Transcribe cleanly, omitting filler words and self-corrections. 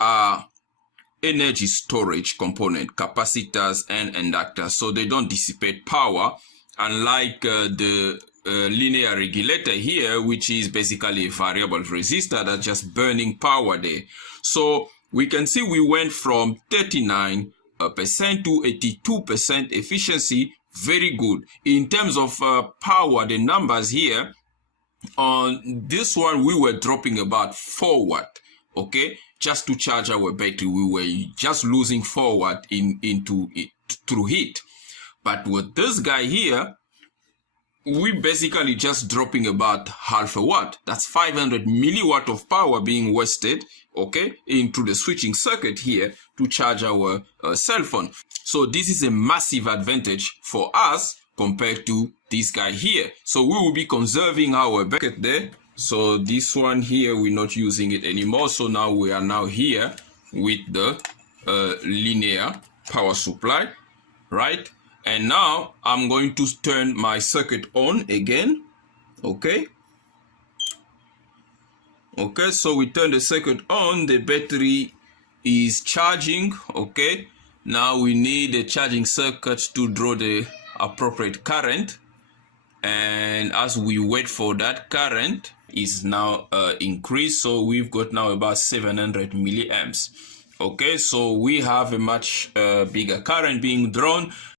are energy storage component, capacitors and inductors, so they don't dissipate power, unlike the linear regulator here, which is basically a variable resistor that's just burning power there. So we can see we went from 39% to 82% efficiency. Very good. In terms of power, the numbers here, on this one we were dropping about 4 watt, okay, just to charge our battery. We were just losing 4 watt into it through heat. But with this guy here, we basically just dropping about half a watt. That's 500 milliwatt of power being wasted, okay, into the switching circuit here to charge our cell phone. So this is a massive advantage for us compared to this guy here. So we will be conserving our bucket there. So this one here, we're not using it anymore. So now we are now here with the linear power supply, right? And now I'm going to turn my circuit on again. Okay. Okay, so we turn the circuit on. The battery is charging. Okay. Now we need a charging circuit to draw the appropriate current. And as we wait for that, current is now increased. So we've got now about 700 milliamps. Okay, so we have a much bigger current being drawn.